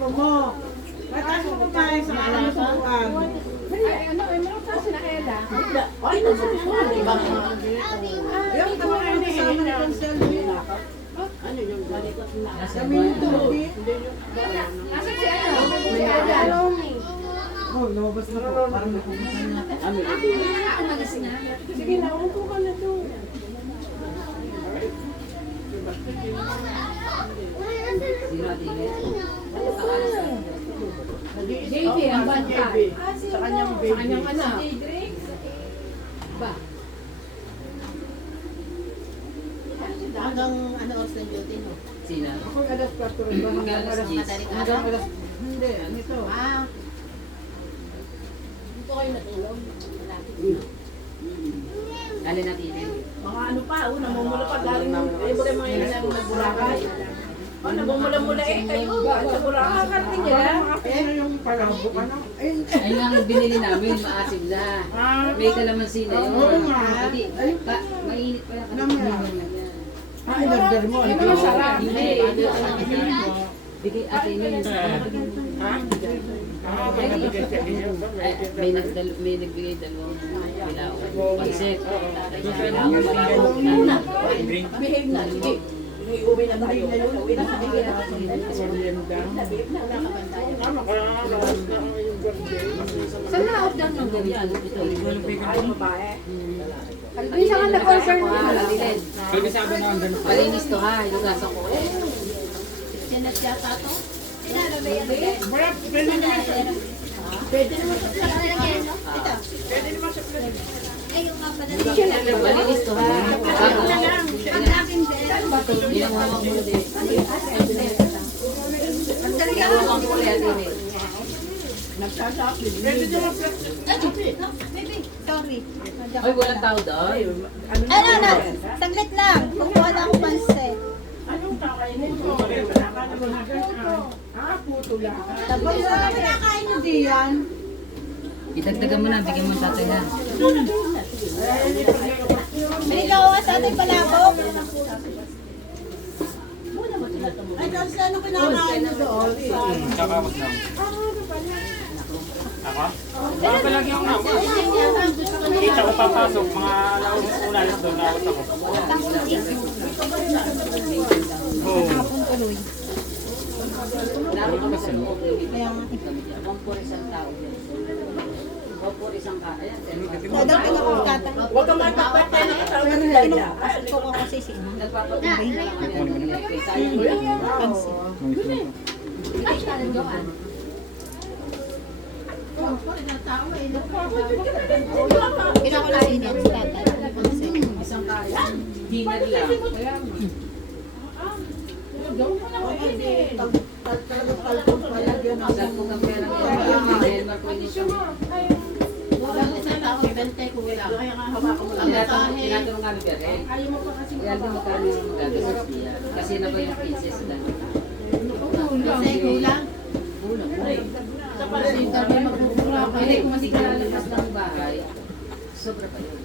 ako mo. Mataas mo kumain sa kalamasuan. Meron tayo sila Ella. Ay, nasusunod, di ba? Yung tama na kasama ni Conselmi. Ano yung balikat na? Kami yung tubig. Nasaan si ano? Si Ella. Oh, lumabas na po. Parang nakubukan na. Umalis na. Sige na, upo ka na doon. JJ, ang banta. Sa kanyang Sa baby. kanyang anak. Ba? Hanggang ano oras na beauty, no? Sina? Ako alas 4 ba? Hanggang alas 10. Hanggang alas... Hindi, ano ito? Ah. Dito kayo natulog. Malapit na. Dali na TV. Mga ano pa, namumula pa galing eh, baka mga yun ang nagburakay. Namumula-mula kayo. Sa Boracay, karating nila. Ano yung palabo ka na? Ay, Ayun lang binili namin, maasim na. May kalamansi na yun. Oo nga. Hindi, mainit pa yan. in-order mo. Hindi mo masarap. Hindi. Bigay ate nyo yun. May nagbigay dalawang bilao. Pansit. Behave na, sige. Uwi na tayo. Uwi na tayo. Saan na-order ng ganyan? Ay, babae. Hindi sa kanya order mo. Palinis to ha, ilugasan ko. Sinat yata to? Pwede na. Pwede naman sa plastic. Ito. Palinis to ha. Bago. Ginawa mo muna din. Ginawa mo muna din. Nagsasabi. Pwede naman plastic. Baby, sorry. Ay, walang tao doon. Ano, saglit lang. Kukuha lang ako pansit. Anong kakainin mo? Puto lang. Tapos na kinakain nyo diyan. Idagdagan mo na, bigyan mo tatay na. May gawa sa ating palabok. Ay, kasi ano kinakain mo doon? Kakawag na. Ako? Baka palagi ako na. Kita ko papasok, mga alaon una lang doon, nawat ako. Oo. Wampur isang tao. Wampur isang tao. Dadang ka ako tatang. Huwag ka magpapatay na kasama Pero ng lang Laila. ko kasi si Nagpapatibay na lang kami. Sayang mo yan. pinakulasin niya si tatay. Isang kaya. Dinner lang. Talagang palagyan ng Saan po kang pera ko? Elmar po ini siya. isang tao, 20 ko wala. Kaya nga hawakan mo lang. Tinatanong nga lugar eh. Ayaw mo pa kasi Kaya din magkano yung magagastos niya. Kasi na ba yung princess na? Kasi kulang. Kulang. Sa pasinta, may magpupula pa. Hindi, kung masigalalabas ng bahay, sobra pa yun.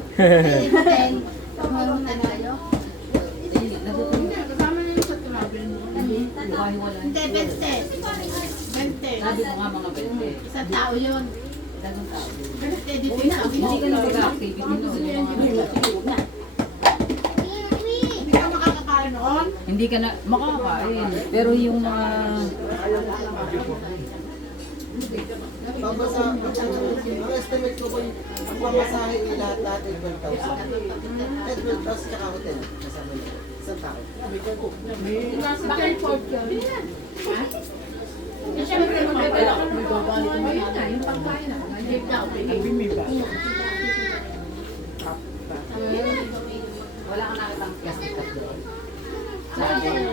Hotel. Meron na tayo. Ayun, nagutuloy. Kasama na yung sa travel mo. Wala. Hindi, 20. 20. Sabi mo nga mga 20. Isang tao yun. Dalawang tao. Dito yung sabi mo. Hindi ka na mag-activity no? Hindi ka makakakain noon. Hindi ka na makakain. Pero yung mga... Babasa, ang estimate ko po yung pamasahe yung lahat-lahat ay 12,000. Eh, 12,000 tsaka hotel. Kasama nyo. Isang tao. Nasa airport yun. Eh, syempre, magdadala ka ng babalik mo yun na. Yung pagkain ako. Jeep na ako. Wala kang nakitang plastic cup doon. Sa atin.